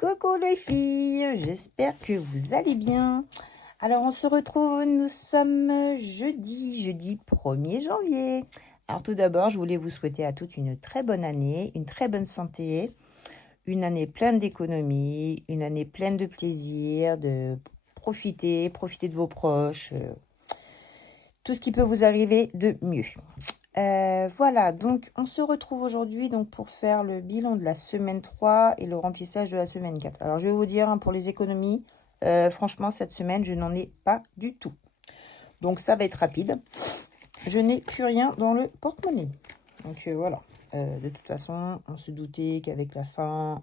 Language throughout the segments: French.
Coucou les filles, j'espère que vous allez bien. Alors on se retrouve, nous sommes jeudi 1er janvier. Alors tout d'abord, je voulais vous souhaiter à toutes une très bonne année, une très bonne santé, une année pleine d'économies, une année pleine de plaisir, de profiter de vos proches, tout ce qui peut vous arriver de mieux. Voilà, donc on se retrouve aujourd'hui donc pour faire le bilan de la semaine 3 et le remplissage de la semaine 4. Alors je vais vous dire, hein, pour les économies, franchement cette semaine je n'en ai pas du tout. Donc ça va être rapide. Je n'ai plus rien dans le porte-monnaie. Donc voilà, de toute façon on se doutait qu'avec la fin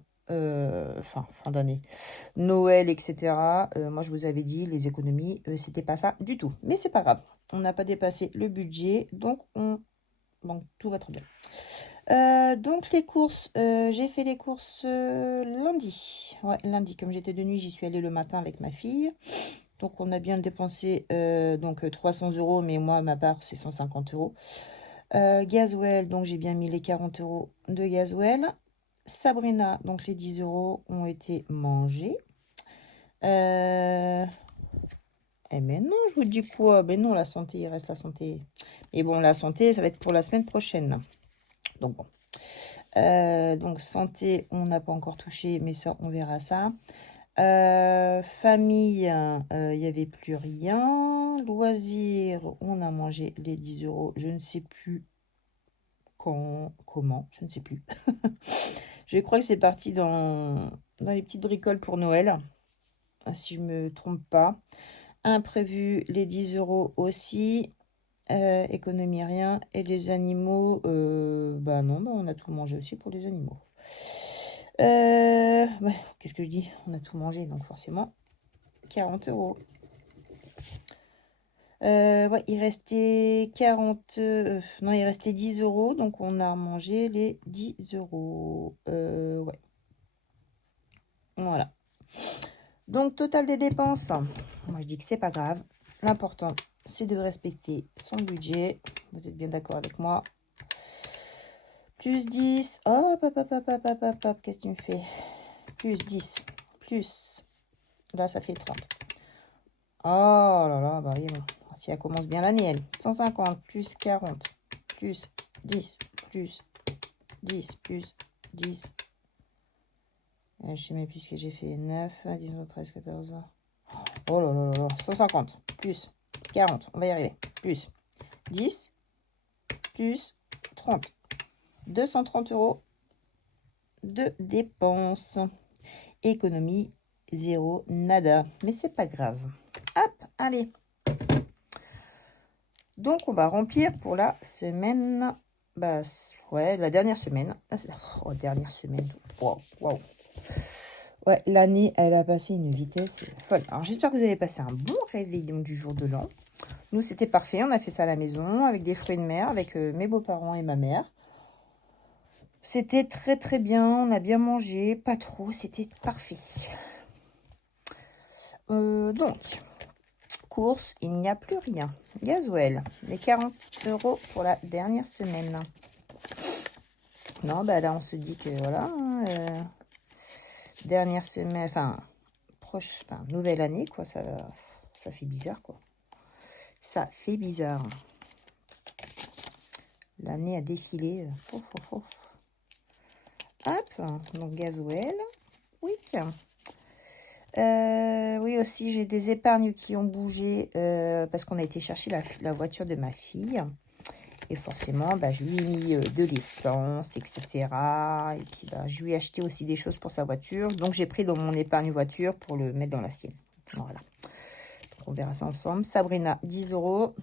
d'année, Noël, etc. Moi je vous avais dit, les économies, c'était pas ça du tout. Mais c'est pas grave, on n'a pas dépassé le budget, donc tout va très bien. Donc les courses, j'ai fait les courses lundi. Ouais, lundi, comme j'étais de nuit, j'y suis allée le matin avec ma fille. Donc on a bien dépensé 300 euros, mais moi, ma part, c'est 150 euros. Gasoil, donc j'ai bien mis les 40 euros de gasoil. Sabrina, donc les 10 euros ont été mangés. Mais non, je vous dis quoi? Mais non, la santé, il reste la santé. Et bon, la santé, ça va être pour la semaine prochaine. Donc bon. Donc santé, on n'a pas encore touché, mais ça, on verra ça. Famille, il n'y avait plus rien. Loisirs, on a mangé les 10 euros. Je ne sais plus comment, je ne sais plus. Je crois que c'est parti dans les petites bricoles pour Noël, si je me trompe pas. Imprévu, les 10 euros aussi. Économie, rien. Et les animaux, non, on a tout mangé aussi pour les animaux. Qu'est-ce que je dis? On a tout mangé, donc forcément 40 euros. Il restait 40... non, il restait 10 euros, donc on a mangé les 10 euros. Ouais. Voilà. Donc, total des dépenses. Moi, je dis que c'est pas grave. L'important, c'est de respecter son budget. Vous êtes bien d'accord avec moi? Plus 10. Hop, hop, hop, hop, hop, hop, hop. Qu'est-ce que tu me fais? Plus 10. Plus. Là, ça fait 30. Oh là là, bah oui, bon. Si elle commence bien l'année, elle. 150 plus 40 plus 10 plus 10 plus 10. Je sais même plus ce que j'ai fait. 9, 10, 13, 14. Oh là là là là. 150 plus 40. On va y arriver. Plus 10 plus 30. 230 euros de dépenses. Économie, zéro, nada. Mais c'est pas grave. Hop, allez. Donc, on va remplir pour la semaine. La dernière semaine. Dernière semaine. Waouh. Ouais, l'année, elle a passé une vitesse folle. Alors, j'espère que vous avez passé un bon réveillon du jour de l'an. Nous, c'était parfait. On a fait ça à la maison avec des fruits de mer, avec mes beaux-parents et ma mère. C'était très, très bien. On a bien mangé. Pas trop. C'était parfait. Donc, course, il n'y a plus rien. Gasoil, les 40 euros pour la dernière semaine. Non, là, on se dit que voilà, dernière semaine, nouvelle année, quoi, ça fait bizarre, quoi. Ça fait bizarre. L'année a défilé. Hop, donc gasoil, oui. Oui, aussi, j'ai des épargnes qui ont bougé parce qu'on a été chercher la voiture de ma fille. Et forcément, je lui ai mis de l'essence, etc. Et puis, je lui ai acheté aussi des choses pour sa voiture. Donc, j'ai pris dans mon épargne voiture pour le mettre dans la sienne. Voilà. Donc, on verra ça ensemble. Sabrina, 10 euros.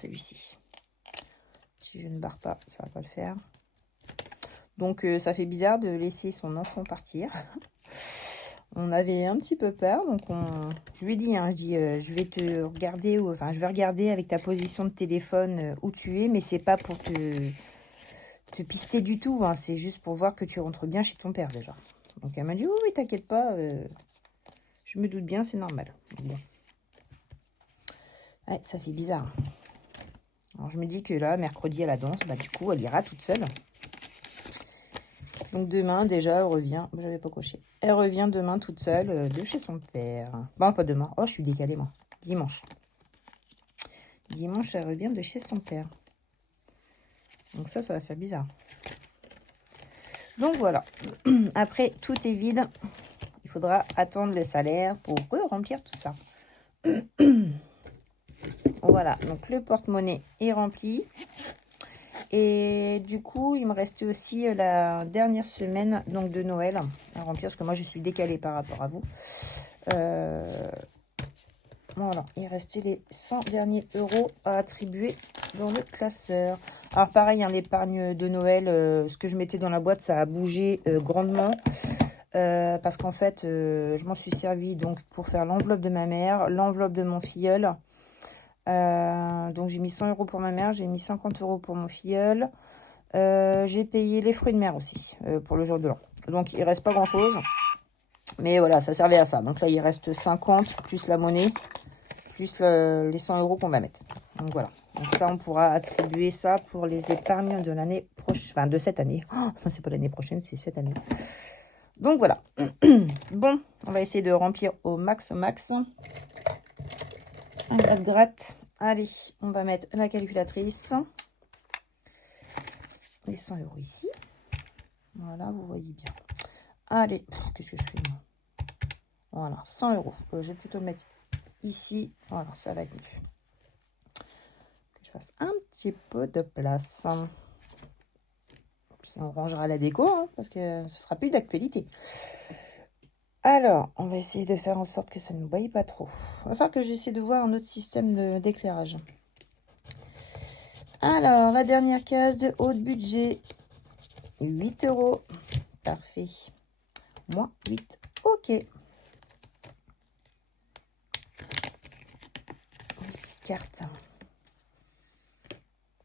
Celui-ci. Si je ne barre pas, ça va pas le faire. Donc, ça fait bizarre de laisser son enfant partir. On avait un petit peu peur, donc je lui ai dit, je vais te regarder, je vais regarder avec ta position de téléphone où tu es, mais c'est pas pour te pister du tout, hein, c'est juste pour voir que tu rentres bien chez ton père déjà. Donc elle m'a dit, oui, t'inquiète pas, je me doute bien, c'est normal. Bon. Ouais, ça fait bizarre. Alors je me dis que là, mercredi à la danse, du coup, elle ira toute seule. Donc demain, déjà, elle revient. J'avais pas coché. Elle revient demain toute seule de chez son père. Bon, pas demain. Oh, je suis décalée, moi. Dimanche. Dimanche, elle revient de chez son père. Donc ça va faire bizarre. Donc voilà. Après, tout est vide. Il faudra attendre le salaire pour remplir tout ça. Voilà. Donc le porte-monnaie est rempli. Et du coup, il me restait aussi la dernière semaine donc de Noël à remplir. Parce que moi, je suis décalée par rapport à vous. Voilà, il restait les 100 derniers euros à attribuer dans le classeur. Alors pareil, hein, l'épargne de Noël, ce que je mettais dans la boîte, ça a bougé grandement. Parce qu'en fait, je m'en suis servi donc pour faire l'enveloppe de ma mère, l'enveloppe de mon filleul. Donc j'ai mis 100 euros pour ma mère, j'ai mis 50 euros pour mon filleul. J'ai payé les fruits de mer aussi pour le jour de l'an. Donc il reste pas grand chose. Mais voilà, ça servait à ça. Donc là, il reste 50 plus la monnaie, plus les 100 euros qu'on va mettre. Donc voilà. Donc ça, on pourra attribuer ça pour les épargnes de l'année prochaine. Enfin, de cette année. Oh, c'est pas l'année prochaine, c'est cette année. Donc voilà. Bon, on va essayer de remplir au max, au max. Un gratte. Allez, on va mettre la calculatrice. Les 100 euros ici. Voilà, vous voyez bien. Allez, qu'est-ce que je fais moi? Voilà, 100 euros. Je vais plutôt le mettre ici. Voilà, ça va être mieux. Que je fasse un petit peu de place. Puis on rangera la déco, hein, parce que ce sera plus d'actualité. Alors, on va essayer de faire en sorte que ça ne nous brille pas trop. Il va falloir que j'essaie de voir un autre système d'éclairage. Alors, la dernière case de haut de budget. 8 euros. Parfait. Moins 8. Ok. Une petite carte.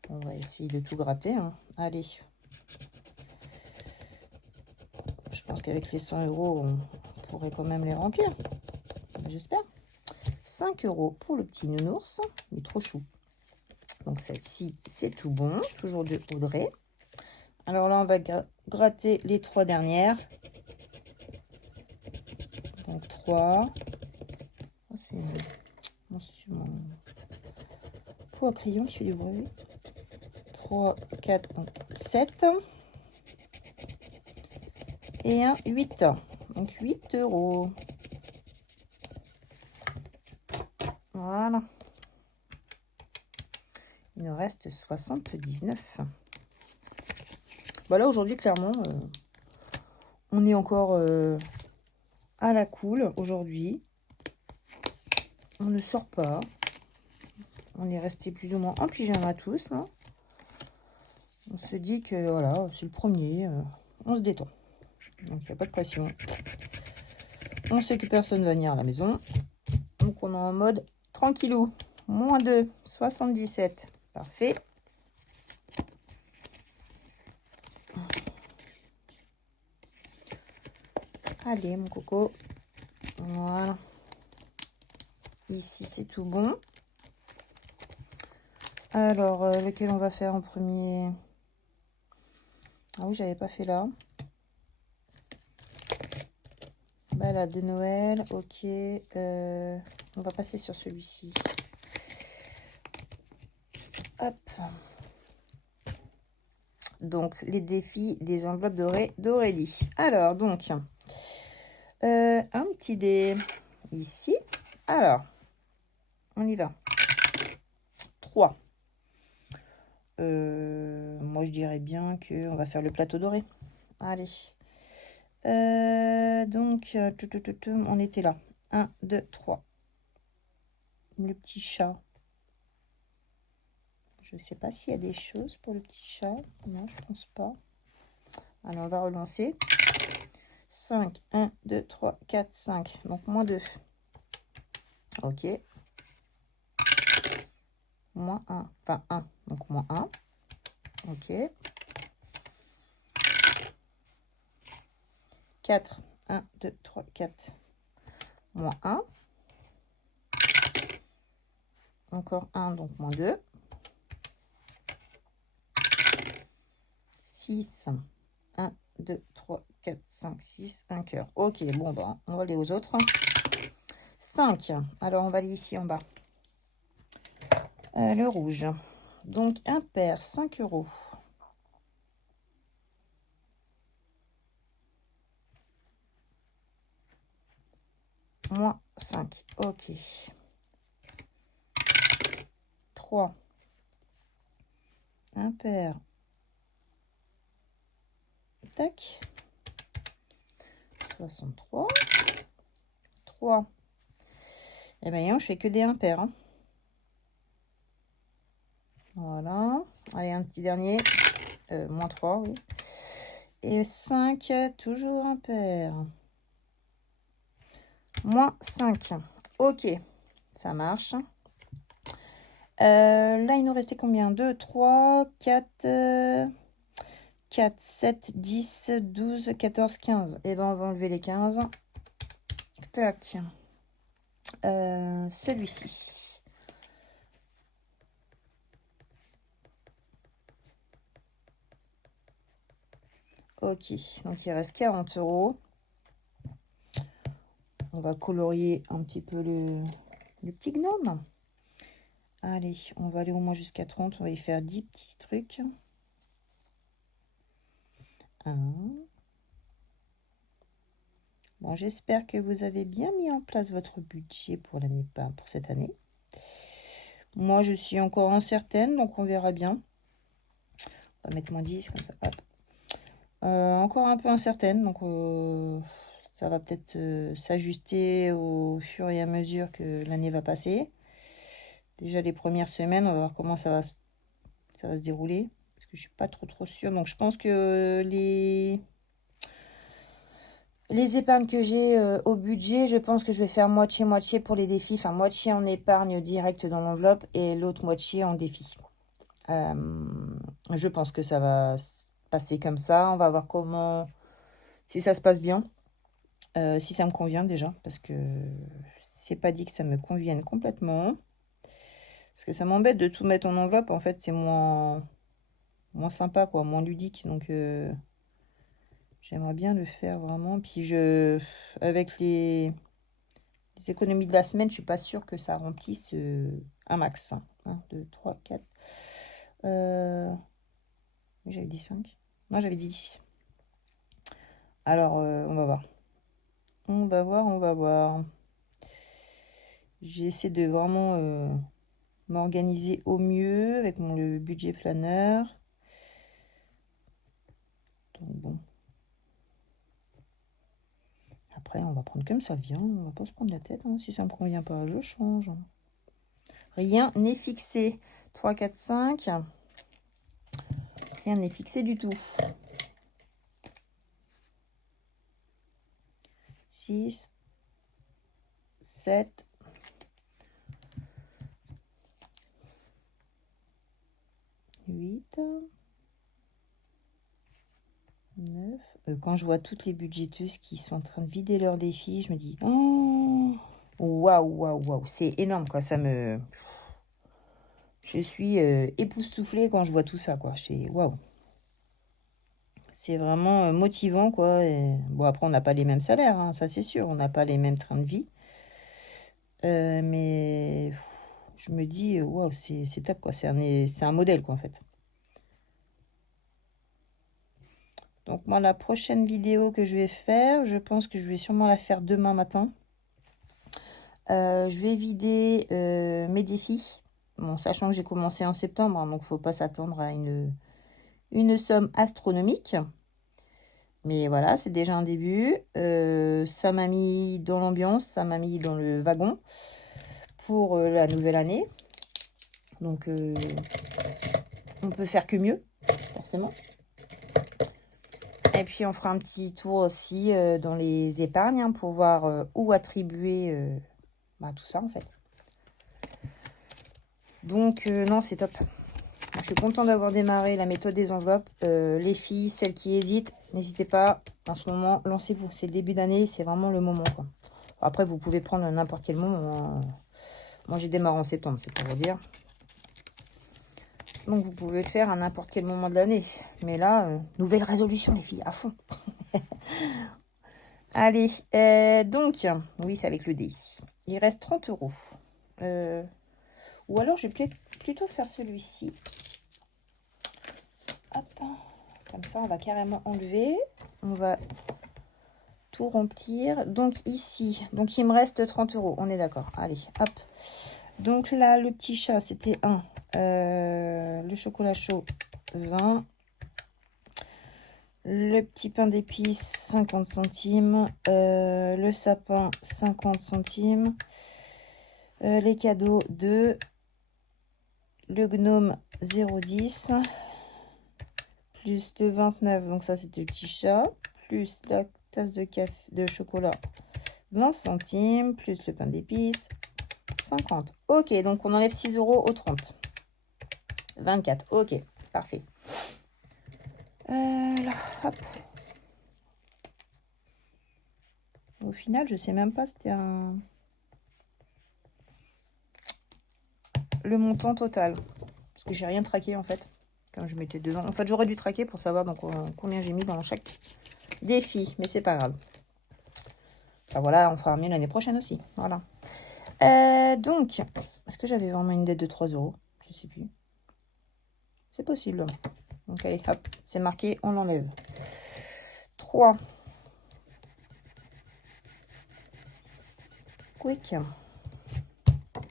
On va essayer de tout gratter. Hein. Allez. Je pense qu'avec les 100 euros, on pourrait quand même les remplir. J'espère. 5 euros pour le petit nounours. Il est trop chou. Donc celle-ci, c'est tout bon. Toujours de Audrey. Alors là, on va gratter les 3 dernières. Donc 3. Oh, c'est mon pot à crayon qui fait du bruit. 3, 4, donc 7. Et un 8. Donc 8 euros. Voilà. Il nous reste 79. Voilà, aujourd'hui, clairement, on est encore à la cool aujourd'hui. On ne sort pas. On est resté plus ou moins en pyjama tous. Là. On se dit que voilà, c'est le premier. On se détend. Donc, il n'y a pas de pression. On sait que personne ne va venir à la maison. Donc, on est en mode tranquillou. Moins 2, 77. Parfait. Allez, mon coco. Voilà. Ici, c'est tout bon. Alors, lequel on va faire en premier? Ah oui, j'avais pas fait là. Balade de Noël, ok. On va passer sur celui-ci. Hop. Donc, les défis des enveloppes dorées d'Aurélie. Alors, donc, un petit dé ici. Alors, on y va. 3. Moi, je dirais bien qu'on va faire le plateau doré. Allez. Donc, on était là. 1, 2, 3. Le petit chat. Je ne sais pas s'il y a des choses pour le petit chat. Non, je pense pas. Alors, on va relancer. 5, 1, 2, 3, 4, 5. Donc, moins 2. Ok. Moins 1. Enfin, 1. Donc, moins 1. Ok. 4. 1, 2, 3, 4. Moins 1. Encore 1, donc moins 2. 6. 1, 2, 3, 4, 5, 6, un cœur. Ok, bon, ben, on va aller aux autres. 5. Alors, on va aller ici en bas. Le rouge. Donc, impair, 5 euros. Moins 5. Ok. 3. Impair. Tac. 63. 3. Eh bien, je fais que des impairs. Hein. Voilà. Allez, un petit dernier. Moins 3, oui. Et 5, toujours impair. Moins 5. Ok, ça marche. Là, il nous restait combien? 2, 3, 4, 4, 7, 10, 12, 14, 15. Et ben, on va enlever les 15. Tac. Celui-ci. Ok, donc il reste 40 euros. On va colorier un petit peu le petit gnome. Allez, on va aller au moins jusqu'à 30. On va y faire 10 petits trucs. 1. Bon, j'espère que vous avez bien mis en place votre budget pour cette année. Moi, je suis encore incertaine, donc on verra bien. On va mettre moins 10, comme ça. Hop. Encore un peu incertaine, donc ça va peut-être s'ajuster au fur et à mesure que l'année va passer. Déjà, les premières semaines, on va voir comment ça va se dérouler. Parce que je suis pas trop sûre. Donc, je pense que les épargnes que j'ai au budget, je pense que je vais faire moitié-moitié pour les défis. Enfin, moitié en épargne directe dans l'enveloppe et l'autre moitié en défi. Je pense que ça va se passer comme ça. On va voir si ça se passe bien. Si ça me convient déjà. Parce que c'est pas dit que ça me convienne complètement. Parce que ça m'embête de tout mettre en enveloppe. En fait, c'est moins sympa, quoi, moins ludique. Donc, j'aimerais bien le faire vraiment. Puis, avec les économies de la semaine, je suis pas sûre que ça remplisse un max. 1, 2, 3, 4. J'avais dit 5. Non, j'avais dit 10. Alors, on va voir. On va voir. J'essaie de vraiment m'organiser au mieux avec le budget planeur. Donc, bon. Après, on va prendre comme ça vient. On va pas se prendre la tête. Hein. Si ça me convient pas, je change. Rien n'est fixé. 3, 4, 5. Rien n'est fixé du tout. 6, 7, 8, 9. Quand je vois toutes les budgéteuses qui sont en train de vider leurs défis, je me dis oh, waouh, c'est énorme quoi. Je suis époustouflée quand je vois tout ça quoi. Waouh. C'est vraiment motivant quoi. Et... Bon après on n'a pas les mêmes salaires, hein, ça c'est sûr. On n'a pas les mêmes trains de vie. Mais je me dis waouh, c'est top quoi. C'est un modèle quoi en fait. Donc moi, la prochaine vidéo que je vais faire, je pense que je vais sûrement la faire demain matin. Je vais vider mes défis. Bon, sachant que j'ai commencé en septembre, hein, donc il ne faut pas s'attendre à une somme astronomique. Mais voilà, c'est déjà un début. Ça m'a mis dans l'ambiance, ça m'a mis dans le wagon pour la nouvelle année. Donc, on peut faire que mieux, forcément. Et puis, on fera un petit tour aussi dans les épargnes hein, pour voir où attribuer tout ça, en fait. Donc, non, c'est top. Je suis contente d'avoir démarré la méthode des enveloppes. Les filles, celles qui hésitent, n'hésitez pas. En ce moment, lancez-vous. C'est le début d'année, c'est vraiment le moment. Quoi. Après, vous pouvez prendre n'importe quel moment. Moi, j'ai démarré en septembre, c'est pour vous dire. Donc, vous pouvez le faire à n'importe quel moment de l'année. Mais là, nouvelle résolution, les filles, à fond. Allez, donc, oui, c'est avec le dé ici. Il reste 30 euros. Ou alors, je vais plutôt faire celui-ci. Hop, comme ça, on va carrément enlever. On va tout remplir. Donc, ici, donc il me reste 30 euros. On est d'accord. Allez, hop. Donc là, le petit chat, c'était 1. Le chocolat chaud, 20. Le petit pain d'épices, 50 centimes. Le sapin, 50 centimes. Les cadeaux, 2. Le gnome, 0,10. Plus de 29, donc ça c'était le petit chat. Plus la tasse de café de chocolat, 20 centimes. Plus le pain d'épices, 50. Ok, donc on enlève 6 euros au 30. 24, ok, parfait. Là, hop. Au final, je sais même pas c'était le montant total. Parce que j'ai rien traqué en fait. Comme je mettais dedans. En fait, j'aurais dû traquer pour savoir donc, combien j'ai mis dans chaque défi. Mais c'est pas grave. Ça voilà, on fera mieux l'année prochaine aussi. Voilà. Donc, est-ce que j'avais vraiment une dette de 3 euros? Je sais plus. C'est possible. Donc allez, hop, c'est marqué, on l'enlève. 3. Quick.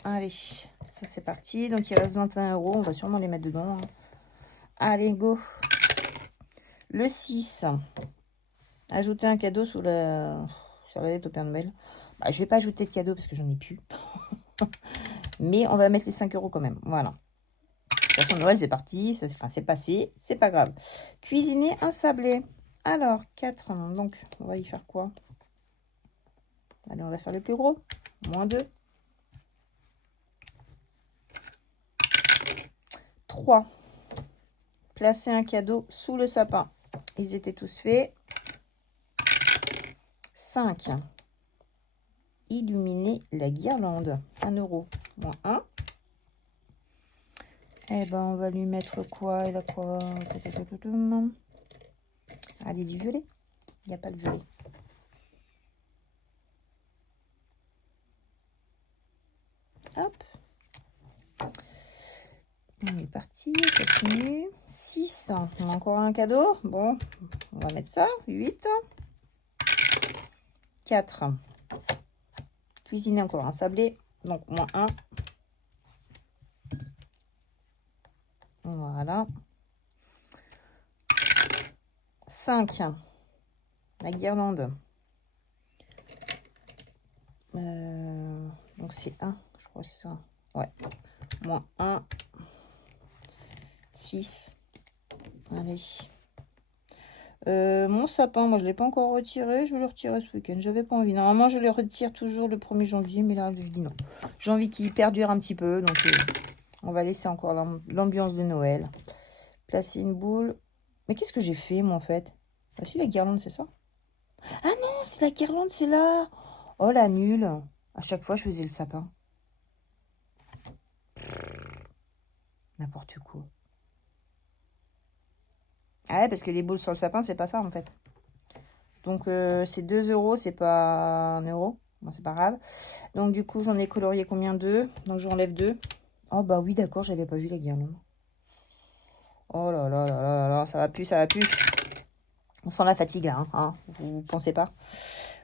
Allez, ça c'est parti. Donc il reste 21 euros. On va sûrement les mettre dedans. Hein. Allez, go. Le 6. Ajouter un cadeau sur la lettre au Père Noël. Bah, je vais pas ajouter de cadeau parce que j'en ai plus. Mais on va mettre les 5 euros quand même. Voilà. De toute façon, Noël, c'est parti. C'est passé. C'est pas grave. Cuisiner un sablé. Alors, 4. Donc, on va y faire quoi? Allez, on va faire le plus gros. Moins 2. 3. Placer un cadeau sous le sapin. Ils étaient tous faits. 5. Illuminer la guirlande. 1 euro. Moins 1. Eh ben, on va lui mettre quoi? Il a quoi? Allez, du violet. Il n'y a pas de violet. Hop. On est parti. Continue. 6. On a encore un cadeau. Bon, on va mettre ça. 8. 4. Cuisiner encore un sablé. Donc, moins 1. Voilà. 5. La guirlande. Donc, c'est 1. Je crois que c'est ça. Ouais. Moins 1. 6. Allez. Mon sapin, moi, je ne l'ai pas encore retiré. Je vais le retirer ce week-end. J'avais pas envie. Normalement, je le retire toujours le 1er janvier. Mais là, je dis non. J'ai envie qu'il perdure un petit peu. Donc, on va laisser encore l'ambiance de Noël. Placer une boule. Mais qu'est-ce que j'ai fait, moi, en fait? Ah si, la guirlande, c'est ça? Ah non, c'est la guirlande, c'est là. Oh, la nulle. À chaque fois, je faisais le sapin. N'importe quoi. Ah ouais, parce que les boules sur le sapin, c'est pas ça, en fait. Donc, c'est 2 euros, c'est pas 1 euro. Bon, c'est pas grave. Donc, du coup, j'en ai colorié combien? 2. Donc, j'enlève 2. Oh, bah oui, d'accord, j'avais pas vu la guirlande. Oh là là là là là, ça va plus, ça va plus. On sent la fatigue, là, hein, vous pensez pas?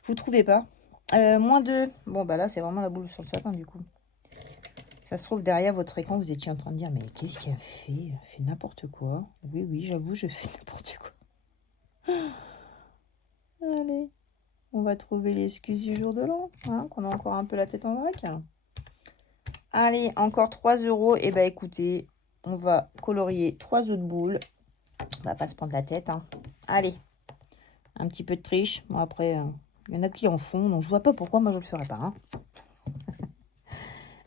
Vous trouvez pas? Moins 2. Bon, bah là, c'est vraiment la boule sur le sapin, du coup. Ça se trouve, derrière votre écran, vous étiez en train de dire, mais qu'est-ce qu'elle fait? Elle fait n'importe quoi. Oui, oui, j'avoue, je fais n'importe quoi. Allez, on va trouver l'excuse du jour de l'an, hein, qu'on a encore un peu la tête en vrac. Allez, encore 3 euros. Et bah écoutez, on va colorier 3 autres boules. On va pas se prendre la tête. Hein. Allez, un petit peu de triche. Bon, après, il y en a qui en font, donc je vois pas pourquoi moi je le ferais pas. Hein.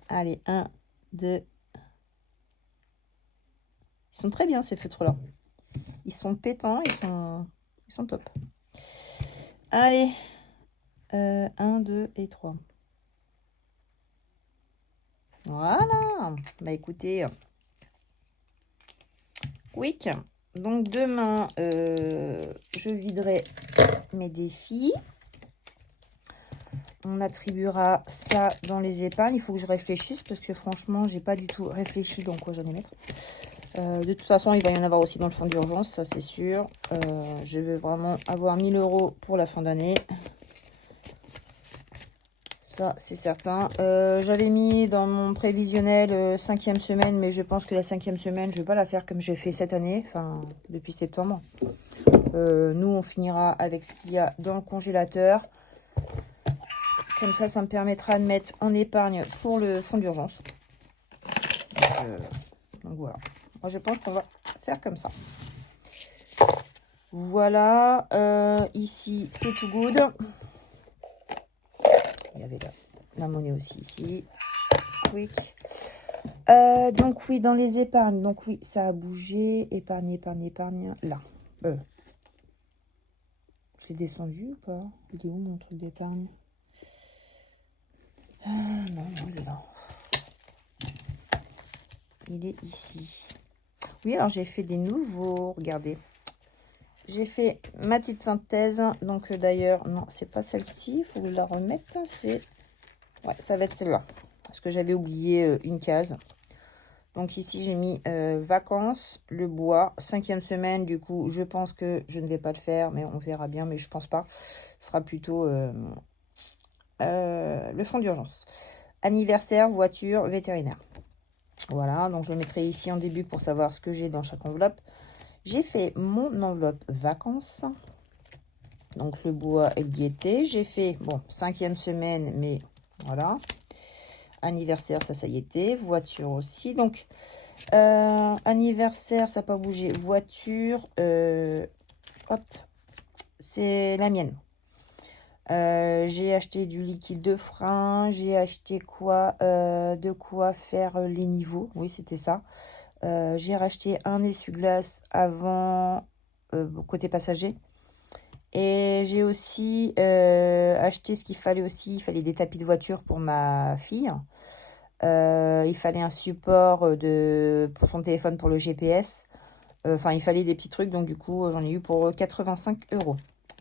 Allez, 1, 2. Ils sont très bien ces feutres-là. Ils sont pétants, ils sont top. Allez, 1, 2 et 3. Voilà. Bah écoutez, quick. Donc demain, je viderai mes défis. On attribuera ça dans les épargnes. Il faut que je réfléchisse parce que franchement, j'ai pas du tout réfléchi dans quoi j'en ai mettre. De toute façon, il va y en avoir aussi dans le fonds d'urgence, ça c'est sûr. Je veux vraiment avoir 1000 € pour la fin d'année. Ça, c'est certain. J'avais mis dans mon prévisionnel 5e semaine, mais je pense que la 5e semaine, je ne vais pas la faire comme j'ai fait cette année, enfin, depuis septembre. Nous, on finira avec ce qu'il y a dans le congélateur. Comme ça me permettra de mettre en épargne pour le fonds d'urgence. Donc voilà. Moi, je pense qu'on va faire comme ça. Voilà. Ici, c'est tout good. Il y avait la monnaie aussi ici. Quick. Donc oui, dans les épargnes. Donc oui, ça a bougé. Épargne, épargne, épargne. Là. C'est descendu ou pas? Il est où mon truc d'épargne? Non, il est là. Il est ici. Oui, alors j'ai fait des nouveaux. Regardez. J'ai fait ma petite synthèse. Donc d'ailleurs, non, c'est pas celle-ci. Il faut que je la remette. C'est... Ouais, ça va être celle-là. Parce que j'avais oublié une case. Donc ici, j'ai mis vacances, le bois, 5e semaine. Du coup, je pense que je ne vais pas le faire, mais on verra bien. Mais je pense pas. Ce sera plutôt le fonds d'urgence. Anniversaire, voiture, vétérinaire. Voilà, donc je le mettrai ici en début pour savoir ce que j'ai dans chaque enveloppe. J'ai fait mon enveloppe vacances. Donc le bois et le gaieté. J'ai fait, bon, 5e semaine, mais voilà. Anniversaire, ça y était. Voiture aussi. Donc, anniversaire, ça n'a pas bougé. Voiture, hop, c'est la mienne. J'ai acheté du liquide de frein. J'ai acheté quoi de quoi faire les niveaux. Oui, c'était ça. J'ai racheté un essuie-glace avant, côté passager. Et j'ai aussi acheté ce qu'il fallait aussi. Il fallait des tapis de voiture pour ma fille. Il fallait un support pour son téléphone pour le GPS. Enfin, il fallait des petits trucs. Donc, du coup, j'en ai eu pour 85 €.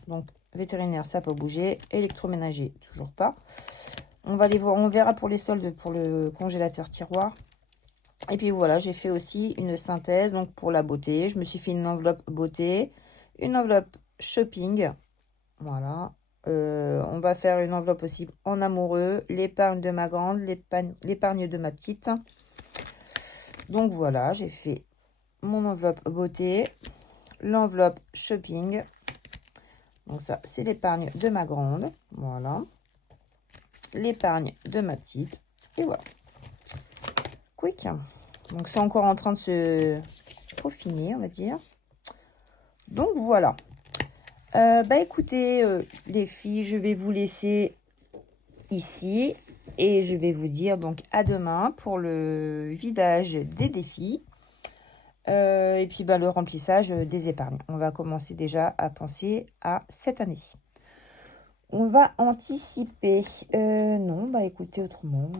Donc, vétérinaire, ça n'a pas bougé. Électroménager, toujours pas. On va les voir. On verra pour les soldes pour le congélateur tiroir. Et puis voilà, j'ai fait aussi une synthèse. Donc, pour la beauté, je me suis fait une enveloppe beauté, une enveloppe shopping. Voilà. On va faire une enveloppe aussi en amoureux, l'épargne de ma grande, l'épargne de ma petite. Donc voilà, j'ai fait mon enveloppe beauté, l'enveloppe shopping. Donc ça, c'est l'épargne de ma grande. Voilà. L'épargne de ma petite. Et voilà. Quick. Donc c'est encore en train de se peaufiner, on va dire. Donc voilà. Bah écoutez, les filles, je vais vous laisser ici et je vais vous dire donc à demain pour le vidage des défis et puis bah, le remplissage des épargnes. On va commencer déjà à penser à cette année. On va anticiper. Non, bah écoutez, autrement,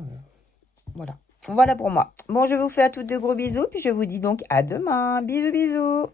voilà. Voilà pour moi. Bon, je vous fais à toutes de gros bisous, puis je vous dis donc à demain. Bisous, bisous.